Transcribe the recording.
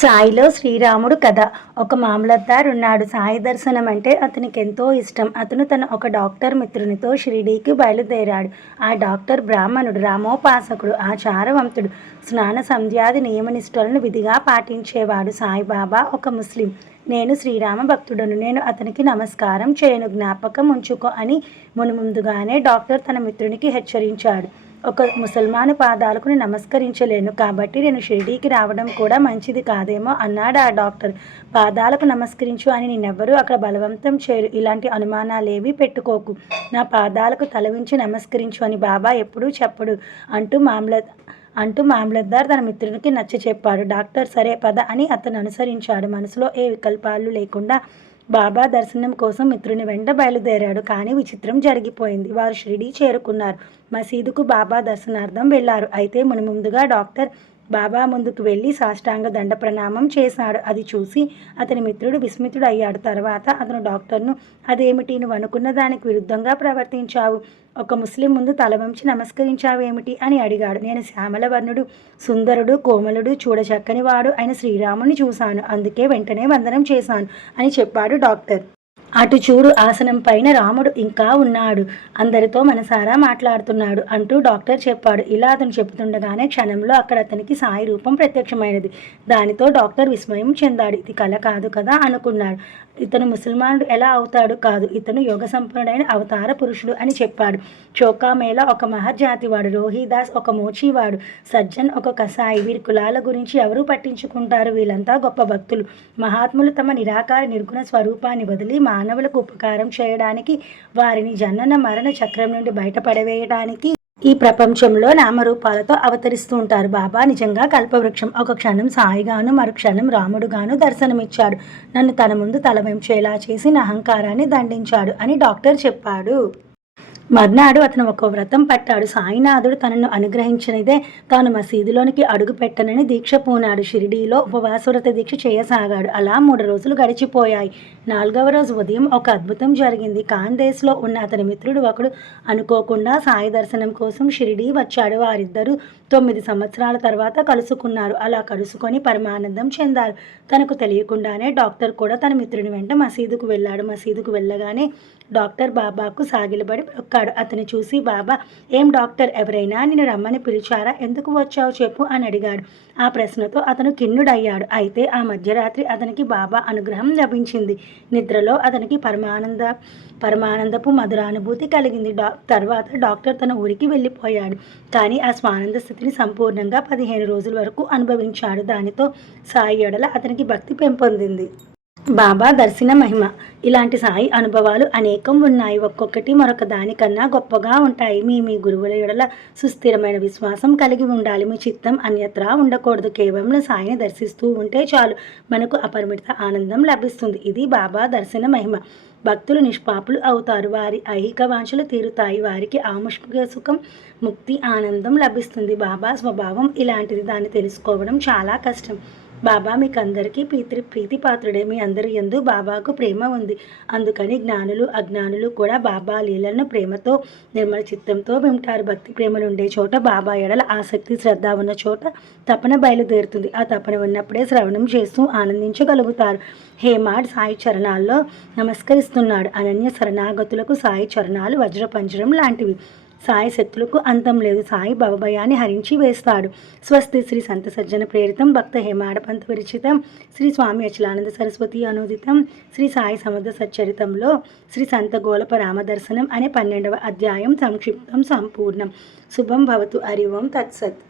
సాయిలో శ్రీరాముడు కథ. ఒక మామలద్దారు ఉన్నాడు. సాయి దర్శనం అంటే అతనికి ఎంతో ఇష్టం. అతను ఒక డాక్టర్ మిత్రునితో షిరిడీకి బయలుదేరాడు. ఆ డాక్టర్ బ్రాహ్మణుడు, రామోపాసకుడు, ఆచారవంతుడు, స్నాన సంధ్యాది నియమనిష్టలను విధిగా పాటించేవాడు. సాయిబాబా ఒక ముస్లిం. నేను శ్రీరామ భక్తుడను, నేను అతనికి నమస్కారం చేయను, జ్ఞాపకం ఉంచుకో అని ముందుగానే డాక్టర్ తన మిత్రునికి హెచ్చరించాడు. ఒక ముసల్మాను పాదాలకు నేను నమస్కరించలేను, కాబట్టి నేను షిరిడీకి రావడం కూడా మంచిది కాదేమో అన్నాడు ఆ డాక్టర్. పాదాలకు నమస్కరించు అని నిన్నెవ్వరూ అక్కడ బలవంతం చేయరు. ఇలాంటి అనుమానాలేవీ పెట్టుకోకు. నా పాదాలకు తలవించి నమస్కరించు అని బాబా ఎప్పుడూ చెప్పడు అంటూ మామలద్దార్ తన మిత్రునికి నచ్చ చెప్పాడు. డాక్టర్ సరే పద అని అతను అనుసరించాడు. మనసులో ఏ వికల్పాలు లేకుండా బాబా దర్శనం కోసం మిత్రుని వెంట బయలుదేరాడు. కానీ విచిత్రం జరిగిపోయింది. వారు షిరిడీ చేరుకున్నారు. మసీదుకు బాబా దర్శనార్థం వెళ్లారు. అయితే ముందుగా డాక్టర్ బాబా ముందుకు వెళ్ళి సాష్టాంగ దండ ప్రణామం చేశాడు. అది చూసి అతని మిత్రుడు విస్మితుడు అయ్యాడు. తర్వాత అతను డాక్టర్ను, అదేమిటి, నువ్వు అనుకున్న దానికి విరుద్ధంగా ప్రవర్తించావు, ఒక ముస్లిం ముందు తల వంచి నమస్కరించావేమిటి అని అడిగాడు. నేను శ్యామలవర్ణుడు, సుందరుడు, కోమలుడు, చూడచక్కనివాడు అయిన శ్రీరాముని చూశాను, అందుకే వెంటనే వందనం చేశాను అని చెప్పాడు డాక్టర్. అటు చూడు, ఆసనం పైన రాముడు ఇంకా ఉన్నాడు, అందరితో మనసారా మాట్లాడుతున్నాడు అంటూ డాక్టర్ చెప్పాడు. ఇలా అతను చెబుతుండగానే క్షణంలో అక్కడ అతనికి సాయి రూపం ప్రత్యక్షమైనది. దానితో డాక్టర్ విస్మయం చెందాడు. ఇది కల కాదు కదా అనుకున్నాడు. ఇతను ముసల్మానుడు ఎలా అవుతాడు? కాదు, ఇతను యోగ సంపన్నుడైన అవతార పురుషుడు అని చెప్పాడు. చోకామేళ ఒక మహర్జాతివాడు, రోహిదాస్ ఒక మోచీవాడు, సజ్జన్ ఒక కసాయి. వీరి కులాల గురించి ఎవరూ పట్టించుకుంటారు? వీళ్ళంతా గొప్ప భక్తులు, మహాత్ములు. తమ నిరాకార నిర్గుణ స్వరూపాన్ని వదిలి మానవులకు ఉపకారం చేయడానికి, వారిని జనన మరణ చక్రం నుండి బయటపడవేయడానికి ఈ ప్రపంచంలో నామరూపాలతో అవతరిస్తూ ఉంటారు. బాబా నిజంగా కల్పవృక్షం. ఒక క్షణం సాయిగాను, మరుక్షణం రాముడుగాను దర్శనమిచ్చాడు. నన్ను తన ముందు తల వంచేలా చేసి నా అహంకారాన్ని దండించాడు అని డాక్టర్ చెప్పాడు. మర్నాడు అతను ఒక వ్రతం పట్టాడు. సాయినాథుడు తనను అనుగ్రహించనిదే తాను మసీదులోనికి అడుగు పెట్టనని దీక్ష పూనాడు. షిరిడీలో ఉపవాసవ్రత దీక్ష చేయసాగాడు. అలా 3 రోజులు గడిచిపోయాయి. 4వ రోజు ఉదయం ఒక అద్భుతం జరిగింది. కాందేశ్లో ఉన్న అతని మిత్రుడు ఒకడు అనుకోకుండా సాయి దర్శనం కోసం షిరిడీ వచ్చాడు. వారిద్దరూ 9 సంవత్సరాల తర్వాత కలుసుకున్నారు. అలా కలుసుకొని పరమానందం చెందారు. తనకు తెలియకుండానే డాక్టర్ కూడా తన మిత్రుని వెంట మసీదుకు వెళ్ళాడు. మసీదుకు వెళ్ళగానే డాక్టర్ బాబాకు సాగిలబడి మొక్కాడు. అతను చూసి, బాబా, ఏం డాక్టర్, ఎవరైనా నిన్ను రమ్మని పిలిచారా? ఎందుకు వచ్చావు చెప్పు అని అడిగాడు. ఆ ప్రశ్నతో అతను ఖిన్నుడయ్యాడు. అయితే ఆ మధ్యరాత్రి అతనికి బాబా అనుగ్రహం లభించింది. నిద్రలో అతనికి పరమానందపు మధురానుభూతి కలిగింది. తర్వాత డాక్టర్ తన ఊరికి వెళ్ళిపోయాడు. కానీ ఆ స్వానంద స్థితిని సంపూర్ణంగా 15 రోజుల వరకు అనుభవించాడు. దానితో సాయి ఎడల అతనికి భక్తి పెంపొందింది. బాబా దర్శన మహిమ. ఇలాంటి సాయి అనుభవాలు అనేకం ఉన్నాయి. ఒక్కొక్కటి మరొక దానికన్నా గొప్పగా ఉంటాయి. మీ గురువుల ఎడల సుస్థిరమైన విశ్వాసం కలిగి ఉండాలి. మీ చిత్తం అన్యత్రా ఉండకూడదు. కేవలం సాయిని దర్శిస్తూ ఉంటే చాలు, మనకు అపరిమిత ఆనందం లభిస్తుంది. ఇది బాబా దర్శన మహిమ. భక్తులు నిష్పాపులు అవుతారు. వారి ఐహిక వాంఛలు తీరుతాయి. వారికి ఆముష్మిక సుఖం, ముక్తి, ఆనందం లభిస్తుంది. బాబా స్వభావం ఇలాంటిది. దాన్ని తెలుసుకోవడం చాలా కష్టం. బాబా మీకందరికీ ప్రీతిపాత్రుడే. మీ అందరి యందు బాబాకు ప్రేమ ఉంది. అందుకని జ్ఞానులు అజ్ఞానులు కూడా బాబా లీలను ప్రేమతో, నిర్మల చిత్తంతో వింటారు. భక్తి ప్రేమలు ఉండే చోట, బాబా ఎడల ఆసక్తి శ్రద్ధ ఉన్న చోట తపన బయలుదేరుతుంది. ఆ తపన ఉన్నప్పుడే శ్రవణం చేస్తూ ఆనందించగలుగుతారు. హేమాడ్ సాయి చరణాల్లో నమస్కరిస్తున్నాడు. అనన్య శరణాగతులకు సాయి చరణాలు వజ్రపంజరం లాంటివి. సాయి శక్తులకు అంతం లేదు. సాయి భవభయాన్ని హరించి వేస్తాడు. స్వస్తి. శ్రీ సంత సజ్జన ప్రేరితం భక్త హేమాడపంత విరచితం శ్రీ స్వామి అచలానంద సరస్వతి అనుదితం శ్రీ సాయి సమర్థ సచ్చరితంలో శ్రీ సంత గోలప రామదర్శనం అనే 12వ అధ్యాయం సంక్షిప్తం సంపూర్ణం. శుభం భవతు. హరి ఓం తత్సత్.